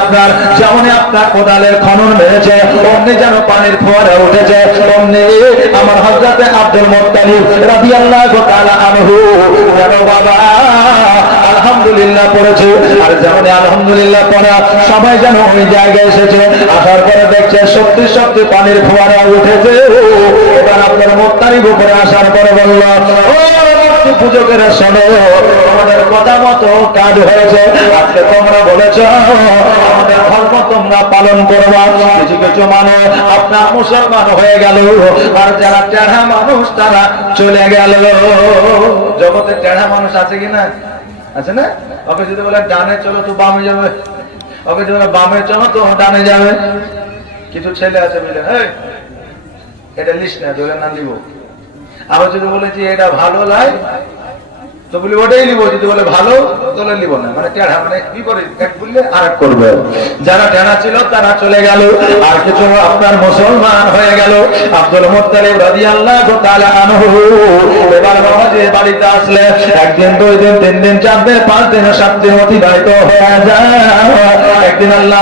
আপনার যেমন আপনার খনন পানির ফোয়ারা উঠেছে বাবা আলহামদুলিল্লাহ পড়েছে, আর যেমন আলহামদুলিল্লাহ পড়া, সবাই যেন ওই জায়গায় এসেছে, আসার পরে দেখছে সত্যি সত্যি পানির ফোয়ারা উঠেছে। এবার আপনার মুত্তালিব উপরে আসার পরে বলল পূজকেরা শোনো আমাদের কথা মতো কাজ হয়েছে। আজকে তোমরা বলেছ আমাদের ধর্ম তোমরা পালন করবা। কিছু কিছু মানুষ আপনার মুসলমান হয়ে গেল আর যারা টেढ़া মানুষ তারা চলে গেল। জগতে টেढ़া মানুষ আছে কি না? আছে না? ওকে যদি বলে ডানে চলো তো বামে যাবে। ওকে যদি বলে বামে চলো তো ডানে যাবে। কিছু ছেলে আছে বুঝলেন এই, এটা লিস্ট না তোকে না দিব আবার যদি বলেছি এটা ভালো লাই তো বলি, ওটাই যদি বলে ভালো, তাহলে না। মানে মানে এক বললে আর এক করবে। যারা টেढ़া ছিল, তারা চলে গেল। আর কিছু আপনার মুসলমান হয়ে গেল। আব্দুল মুত্তালিব আনহু। এবার বাবা যে বাড়িতে আসলে, একদিন, দুই দিন, তিন দিন, চার দিন, পাঁচ দিন, সাত দিন অতিবাহিত হয়ে যায়। একদিন আল্লাহ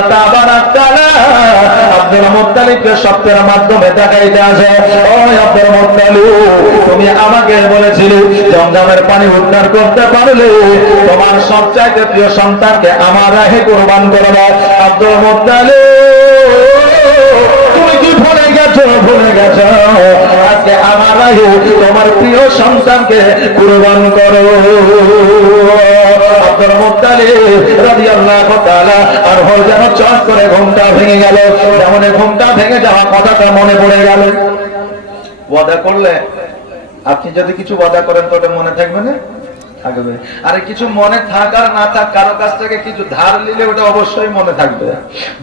আব্দুল মুত্তালিবকে স্বপ্নের মাধ্যমে দেখাইতে আব্দুল মুত্তালিব, তুমি আমাকে বলেছিলে, জমজমের পানি উদ্ধার করতে পারলে তোমার সবচাইতে প্রিয় সন্তানকে আমার রাহে কোরবান করবে আব্দুল রাহে তোমার প্রিয় সন্তানকে করো। আর যেন চট করে ঘুমটা ভেঙে গেল। যেমন ঘুমটা ভেঙে যাওয়া কথাটা মনে পড়ে গেল। ওয়াদা করলে? আপনি যদি কিছু ওয়াদা করেন, তো মনে থাকবে না? থাকবে। আরে কিছু মনে থাক আর না থাক কারও কাছ থেকে কিছু ধার নিলে ওটা অবশ্যই মনে থাকবে।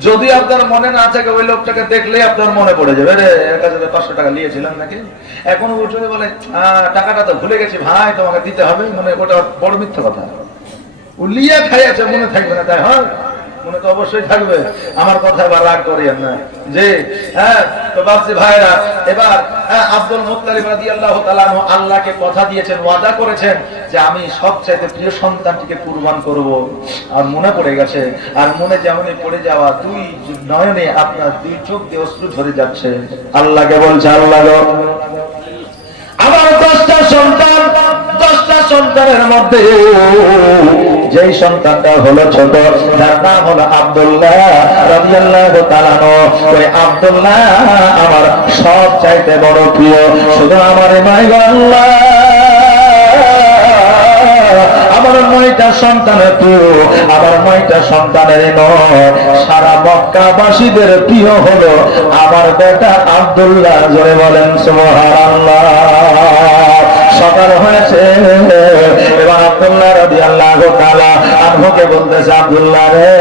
যদি আপনার মনে না থাকে ওই লোকটাকে দেখলে আপনার মনে পড়ে যাবে। রে এর কাছে পাঁচশো টাকা নিয়েছিলাম নাকি? এখন উঠে বলে "আহ, টাকাটা তো ভুলে গেছি ভাই তোমাকে দিতে হবে। মানে ওটা বড় মিথ্যা কথা। লিয়া খাইয়াছে মনে থাকবে না তাই হয়? মনে তো অবশ্যই থাকবে। আমার কথা আবার রাগ করিয়েন না। যে হ্যাঁ তো বাপসি ভাইরা এবার হ্যাঁ, আব্দুল রাদিয়াল্লাহু তাআলা আনহু আল্লাহকে কথা দিয়েছেন ওয়াদা করেছেন যে আমি সবচাইতে প্রিয় সন্তানটিকে কুরবান করব। আর মনে পড়ে গেছে আর মনে যেমনই পড়ে যাওয়া দুই নয়নে আপনার দুই চোখ দিয়ে অশ্রু ঝরে যাচ্ছে। আল্লাহকে বলছে আল্লাহ আমার দশটা সন্তান দশটা সন্তানের মধ্যে যেই সন্তানটা হলো ছোট যার নাম হলো আব্দুল্লাহ ওই আব্দুল্লাহ, আমার সব চাইতে বড় প্রিয়, শুধু আমার মাই আমার নয়টা সন্তানের প্রিয়, আমার নয়টা সন্তানের নয়। সারা মক্কাবাসীদের প্রিয় হলো আমার বেটা আব্দুল্লাহ, জোরে বলেন সুবহানাল্লাহ। সকাল হয়েছে। এবার আব্দুল্লাহ রাদিয়াল্লাহু তাআলা আনহুকে বলতেছে, আব্দুল্লাহ রে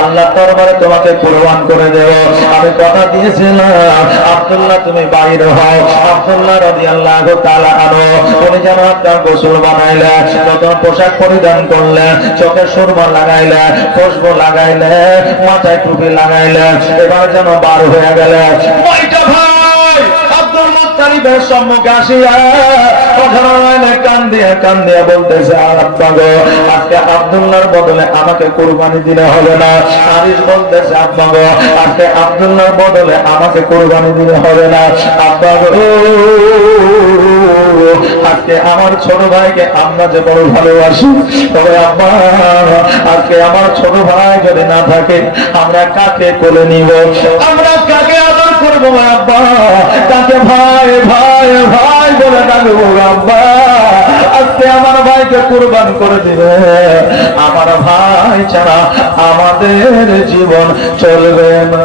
আল্লাহ দরবারে তোমাকে কুরবান করে দেব। আমি কথা দিয়েছিলাম, আব্দুল্লাহ তুমি বাইরে হও। আব্দুল্লাহ রাদিয়াল্লাহু তাআলা আনহু, উনি যেন আপনার গোসল বানাইলে, নতুন পোশাক পরিধান করলে চোখে সুরমা লাগাইলে, খুশবু লাগাইলে, মাথায় টুপি লাগাইলে, এবার যেন বার হয়ে গেলে। মুত্তালিবের সম্মুখে আসিয়া কান্দিয়া কান্দিয়া কান দিয়ে বলতেছে গো, আজকে আব্দুল্লাহর বদলে আমাকে কোরবানি দিলে হবে না। আরিস বলতেছে, আব্বা গো, আজকে আব্দুল্লাহর বদলে আমাকে কোরবানি দিলে হবে না। আব্বা গো আজকে আমার ছোট ভাইকে আমরা যে বড় ভালোবাসি, তবে আব্বা, আজকে আমার ছোট ভাই যদি না থাকে, আমরা কাকে কোলে নিব? আমরা কাকে আদর করব আব্বা? কাকে ভাই ভাই ভাই বলে ডাকবো, আব্বা? আজকে আমার ভাইকে কুরবান করে দিবে। আমার ভাই ছাড়া আমাদের জীবন চলবে না।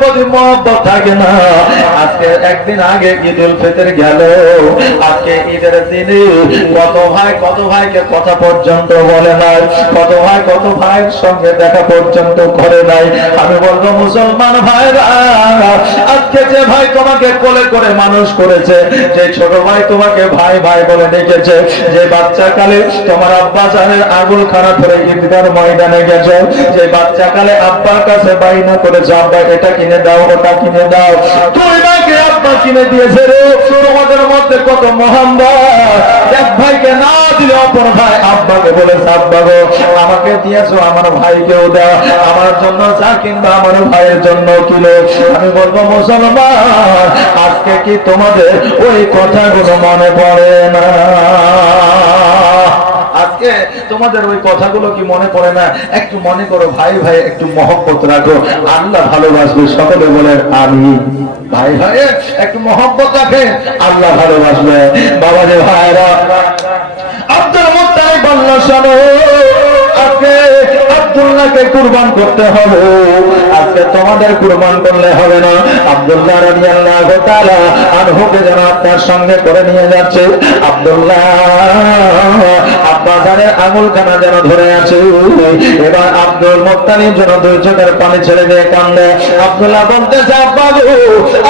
প্রতি মহব্বত থাকে না। আজকে একদিন আগে ঈদ উল ফিতর গেল। আজকে ঈদের দিনে কত ভাই, কত ভাইকে কথা পর্যন্ত বলে নাই, কত ভাই, কত ভাইয়ের সঙ্গে দেখা পর্যন্ত করে নাই। আমি বলব, মুসলমান ভাইরা, আজকে যে ভাই তোমাকে কোলে করে মানুষ করেছে, যে ছোট ভাই তোমাকে ভাই ভাই বলে ডেকেছে, যে বাচ্চা কালে তোমার আব্বা জানের আগুল খারাপ করে ঈদগার ময়দানে গেছে, যে বাচ্চা কালে আব্বার কাছে বাইনা করেছে, আব্বা, এটা কিনে দাও, ওটা কিনে দাও। তুই নাকি আব্বা কিনে দিয়েছে রে? তোমাদের মধ্যে কত মোহাম্মদ এক ভাইকে না দিলে অপর ভাই আব্বাকে বলেছে আব্বা গো, আমাকে দিয়েছ, আমার ভাইকেও দাও। আমার জন্য চা কিনবা, আমার ভাইয়ের জন্য কিলো আমি বলব, মুসলমান, আজকে কি তোমাদের ওই কথাগুলো মনে পড়ে না? তোমাদের ওই কথাগুলো কি মনে পড়ে না? একটু মনে করো, ভাই ভাই, একটু মহব্বত রাখো। আল্লাহ ভালোবাসবে, সকলে বলে আমি ভাই ভাই, একটু মহব্বত রাখে, আল্লাহ ভালোবাসবে। বাবা যে ভাইরা, আব্দুল মুত্তালিব বলল, শোনো, আজকে আব্দুল্লাহকে কুরবান করতে হবে। আজকে তোমাদের কুরবান করলে হবে না। আব্দুল্লাহ রাদিয়াল্লাহু তাআলা আনহুকে যেন আপনার সঙ্গে করে নিয়ে যাচ্ছে। আব্দুল্লাহ আব্বা আঙুল কানা যেন ধরে আছে। এবার আব্দুল মুত্তালিব যেন দুই চোখের পানি ছেড়ে দিয়ে কান্দে। আব্দুল্লাহ বলতেছে আব্বা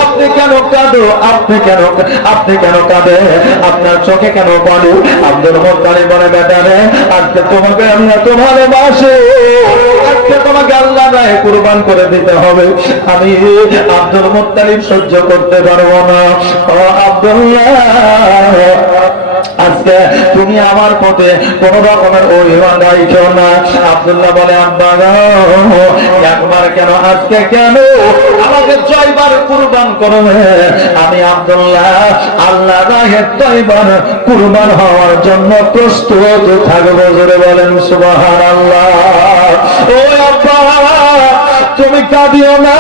আপনি কেন কাঁদো? আপনি কেন আপনি কেন কাঁদে? আপনার চোখে কেন পানি? আব্দুল মুত্তালিব বলে, বেটা রে, আজকে তোমাকে আমি এত ভালোবাসি। আজকে তোমাকে আল্লাহ রায় কুরবান করে দিতে হবে। আমি আব্দুল মুত্তালিব সহ্য করতে পারব না। আব্দুল্লাহ আজকে তুমি আমার পথে কোন রকমের অভিমান রাখছো না। আব্দুল্লাহ বলে, আব্বা একবার কেন, আজকে কেন আমাকে জয়বার কুরবান করবে? আমি আব্দুল্লাহ, আল্লাহ রাহে জয়বার কুরবান হওয়ার জন্য প্রস্তুত থাকব, জোরে বলেন সুবাহান আল্লাহ ও আব্বা, তুমি কাঁদিও না।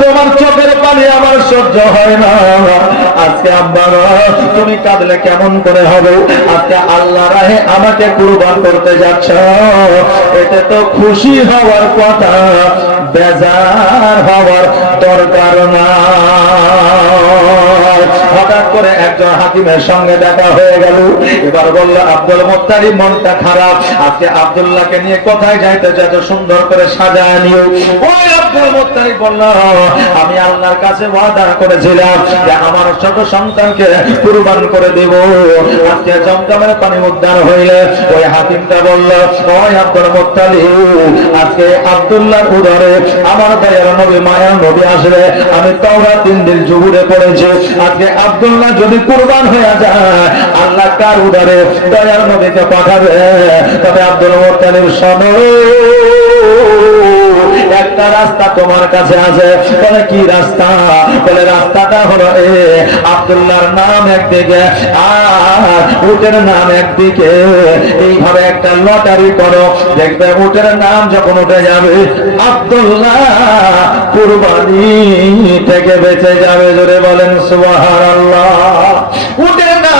তোমার চোখের পানি আমার সহ্য হয় না। আজকে আব্বা তুমি কাঁদলে কেমন করে হবে? আজকে আল্লাহ রাহে আমাকে কুরবান করতে যাচ্ছ। এতে তো খুশি হওয়ার কথা, বেজার হওয়ার দরকার না। হঠাৎ করে একজন হাকিমের সঙ্গে দেখা হয়ে গেল। এবার বলল, আব্দুল মোত্তারি মনটা খারাপ। আজকে আব্দুল্লাহকে নিয়ে কোথায় যাইতে যত সুন্দর করে সাজায় নিও। ওই আব্দুল মোত্তারি বলল আমি আল্লাহর কাছে ওয়াদা করেছিলাম যে আমার ছোট সন্তানকে কুরবান করে দেব। আজকে জমজমের পানি উদ্ধার হইলে ওই হাকিমটা বলল, ওই আব্দুল মোত্তালি আজকে আব্দুল্লাহ উদরে আমার দয়ার নবী মায়ার নবী আসবে। আমি তাওরা তিন দিন জুহুরে পড়েছি। আজকে আব্দুল্লাহ যদি কুরবান হয়ে যায়, আল্লাহ কার উদারে দয়ার নবীকে পাঠাবে? তবে আব্দুল মোত্তালিব শোনো একটা রাস্তা তোমার কাছে আছে। বলে, কি রাস্তা? বলে, রাস্তাটা হলো এ আব্দুল্লার নাম একদিকে আর উটের নাম একদিকে। এইভাবে একটা লটারি করো, দেখবে উটের নাম যখন উঠে যাবে, আব্দুল্লাহ কুরবানি থেকে বেঁচে যাবে। জোরে বলেন, সুবহানাল্লাহ। উটের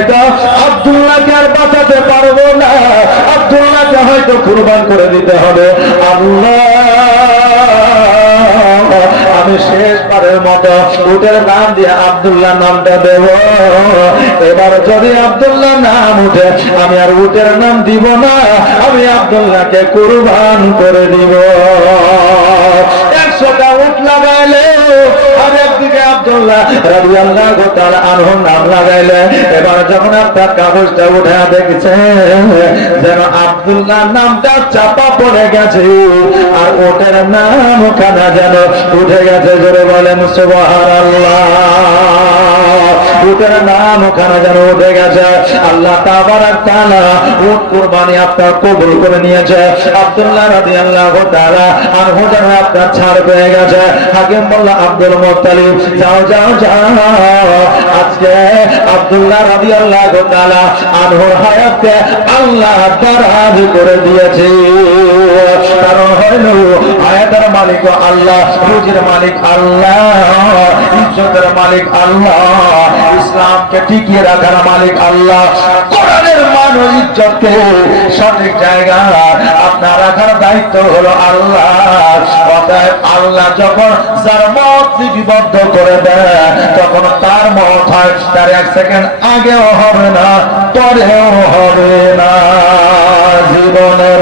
হয়তো আব্দুল্লাহকে আর বাঁচাতে পারব না। আব্দুল্লাহকে হয়তো কুরবান করে দিতে হবে। আল্লাহ, আমি শেষবারের মতো উটের নাম দিয়ে আব্দুল্লাহ নামটা দেব। এবার যদি আব্দুল্লাহ নাম উঠে, আমি আর উটের নাম দিব না, আমি আব্দুল্লাহকে কুরবান করে দিব। একশোটা উঠ লাগাইলে একদিকে এবার যখন আপনার কাগজটা উঠে দেখছে, যেন আবদুল্লাহ নামটা চাপা পড়ে গেছে, আর ওটার নাম কানা যেন উঠে গেছে। জোরে বলেন, সুবহানাল্লাহ। উটের নাম ওখানে যেন উঠে গেছে? আল্লাহ তাবারাক তাআলা উট কুরবানি আপনার কবুল করে নিয়েছে। আব্দুল্লাহ রাদিয়াল্লাহু তাআলা আনহু যেন আপনার ছাড় পেয়ে গেছে। হাকিম মোল্লা আব্দুল মুত্তালিব, যাও যাও যাও। আজকে আব্দুল্লাহ রাজি রাদিয়াল্লাহু তাআলা আনহুর হায়াতে আল্লাহ দারাজ করে দিয়েছে। কারণ হইল হায়াতের মালিক আল্লাহ, রুজির মালিক আল্লাহ, ইজ্জতের মালিক আল্লাহ ইসলামকে টিকিয়ে রাখার মালিক আল্লাহ। কোরআনের মান ও ইজ্জতকে সঠিক জায়গা আপনার রাখার দায়িত্ব হলো আল্লাহ। আল্লাহ যখন যার মত লিপিবদ্ধ করে দেয়, তখন তার মত হয়, তার এক সেকেন্ড আগেও হবে না, পরেও হবে না। জীবনের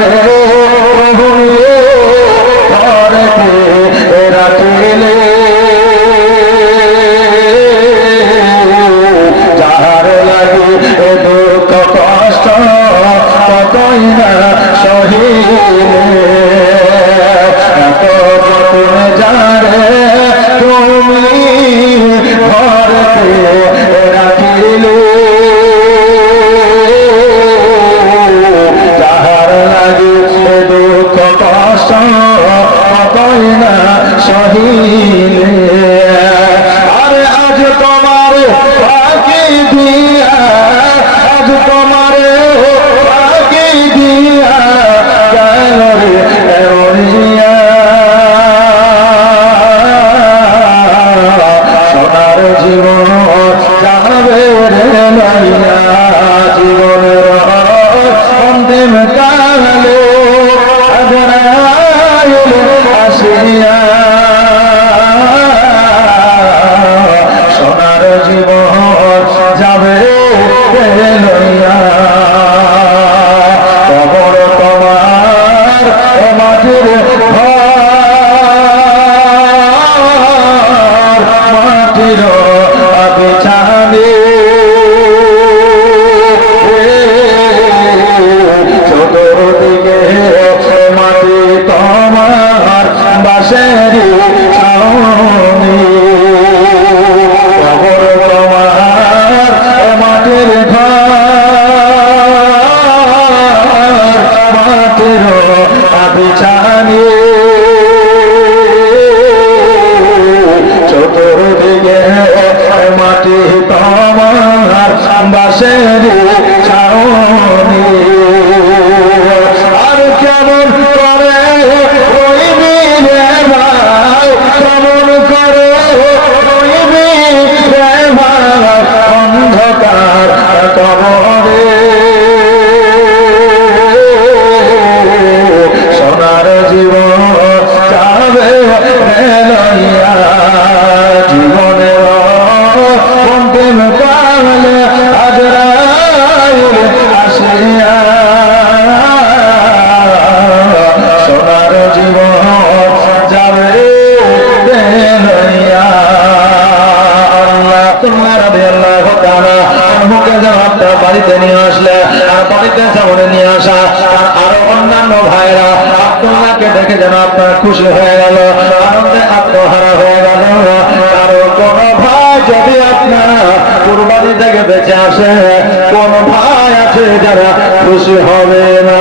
যারে দেখে যেন আপনার খুশি হয়ে গেল, আনন্দে আত্মহারা হয়ে গেল। কারও কোন ভাই যদি আপনার কুরবানি থেকে বেঁচে আসে, কোন ভাই আছে যারা খুশি হবে না?